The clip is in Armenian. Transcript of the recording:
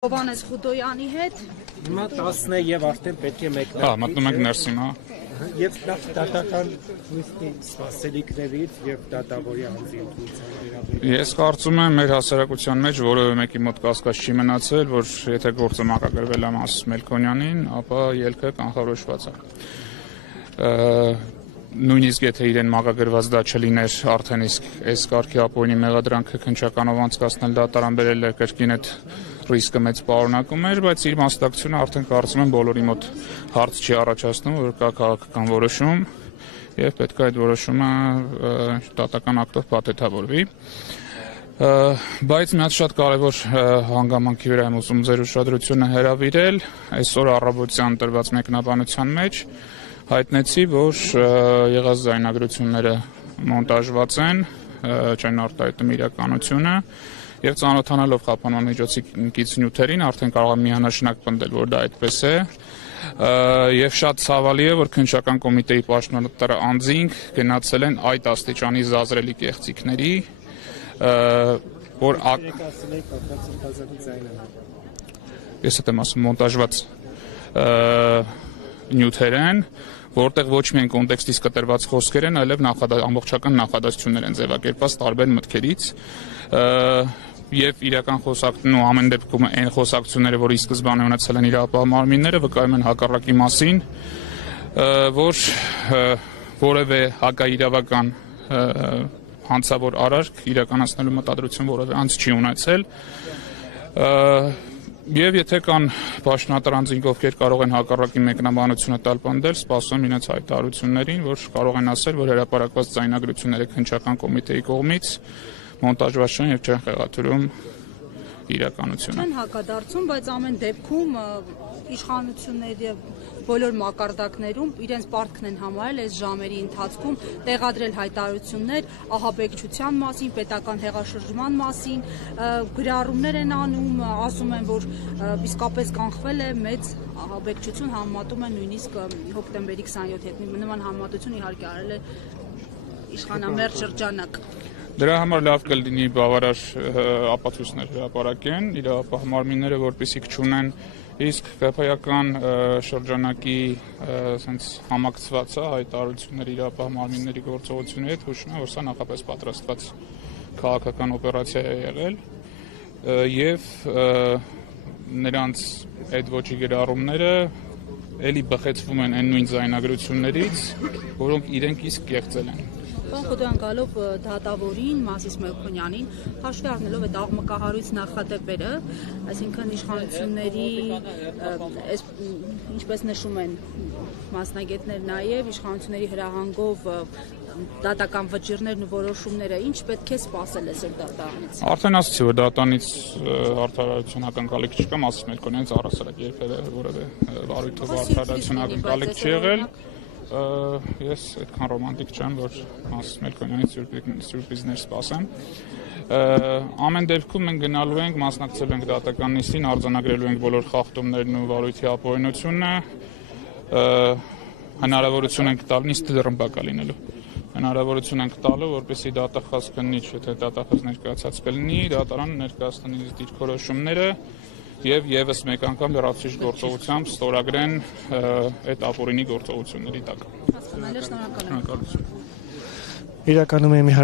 Հովհաննես Խուդոյանի հետ Հիմա 10 է եւ արդեն պետք է մեկնարկի։ Մտնում ենք ներսին, հա։ Եվ դատական լույսի սպասելիքներից եւ դատավորի անձի ընդունության։ Ես կարծում եմ մեր հասարակության մեջ որևէ մեկի մոտ կասկած չի մնացել, որ եթե գործը մակագրվել է Մաս Մելքոնյանին, ապա ելքը կանխորոշված է։ Նույնիսկ եթե իրեն մակագրված դա չլիներ, արդեն իսկ այս կարգի ապօրինի մեղադրանքը քննչականով անցկացնել դատարան բերել է կրկին այդ ռիսկը մեծ պարունակում էր, բայց իր մասնակցությունը արդեն կարծում եմ բոլորի մոտ հարց չի առաջացնում, որ կա քաղաքական որոշում եւ պետք է այդ որոշումը դատական ակտով փաթեթավորվի։ Բայց մի հատ շատ կարևոր հանգամանքի վրա եմ ուզում ձեր ուշադրությունը հրավիրել, այսօր առավոտյան տրված մեկնաբանության մեջ հայտնեցի, որ եղած ձայնագրությունները մոնտաժված են, չեն արտահայտում իրականությունը եւ ծանոթանալով խափանման միջոցի կից նյութերին արդեն կարող եմ միանշանակ պնդել, որ դա այդպես է եւ շատ ցավալի է, որ քննչական կոմիտեի պաշտոնատար անձինք գնացել են այդ աստիճանի զազրելի կեղծիքների, որ ես եմ ասում մոնտաժված նյութեր են, որտեղ ոչ միայն կոնտեքստից կտրված խոսքեր են, այլև ամբողջական նախադասություններ են ձևակերպված տարբեր մտքերից եւ իրական խոսակցությունն ու ամեն դեպքում այն խոսակցությունները, որ ի սկզբանե ունեցել են իրապահ մարմինները, վկայում են հակառակի մասին, որ որևէ հակաիրավական հանցավոր արարք իրականացնելու մտադրություն որևէ անձ չի ունեցել եւ եթե կան պաշտոնատար անձինք, ովքեր կարող են հակառակի մեկնաբանությունը տալ պնդել, սպասում եմ իրենց հայտարարություններին, որ կարող են ասել, որ հրապարակված ձայնագրությունները քննչական կոմիտեի կողմից մոնտաժված չեն եւ չեն խեղաթյուրում իրականությունը։ Չեն հակադարձում, բայց ամեն դեպքում իշխանությունների եւ բոլոր մակարդակներում իրենց պարտքն են համարել այս ժամերի ընթացքում տեղադրել հայտարարություններ ահաբեկչության մասին, պետական հեղաշրջման մասին, գրառումներ են անում, ասում են, որ իսկապես կանխվել է մեծ ահաբեկչություն, համեմատում են նույնիսկ հոկտեմբերի 27 հետ նման համեմատություն իհարկե արել է իշխանամերձ շրջանակ։ Դրա համար լավ կլինի բավարար ապացույցներ հրապարակեն, իրավապահ մարմինները որպեսզի չունեն, իսկ կապայական շրջանակի համակցված հայտարարություններ իրավապահ մարմինների գործողությունների հետ հուշում են, որ սա նախապես պատրաստված քաղաքական օպերացիա է եղել եւ նրանց այդ ոչի գրառումները էլի բխեցվում են այն նույն ձայնագրություններից, որոնք իրենք իսկ կեղծել են։ Պարոն Խուդոյան, գալով դատավորին, Մասիս Մելքոնյանին, հաշվի առնելով այդ աղմկահարույց նախադեպերը, այսինքն իշխանությունների, ինչպես նշում են մասնագետներ նաև, իշխանությունների հրահանգով դատական վճիռներն ու որոշումները, ինչ պետք է սպասել այսօր դատարանից։ Արդեն ասացի, որ դատարանից արդարացիության ակնկալիք չկա, Մասիս Մելքոնյանից առհասարակ երբևէ որևէ վարույթով արդարացիության ակնկալիք չի եղել։ Ես այդքան ռոմանտիկ չեմ, որ Մասիս Մելքոնյանից սյուրպրիզներ սպասեմ։ Ամեն դեպքում մենք գնալու ենք, մասնակցելու ենք դատական նիստին, արձանագրելու ենք բոլոր խախտումներն ու վարույթի ապօրինությունը, հնարավորություն ենք տալ նիստը դռնբակա լինելու։ Հնարավորություն ենք տալու, որպեսզի դատախազ քննիչ, եթե դատախազ ներկայացած կլինի, դատարանը ներկայացնի իր դիրքորոշումները եւ եւս մեկ անգամ լրացուցիչ գործողությամբ ստորագրեն այդ ապօրինի գործողությունների տակ։ Հասկանալի, շնորհակալ եմ։ Իրականում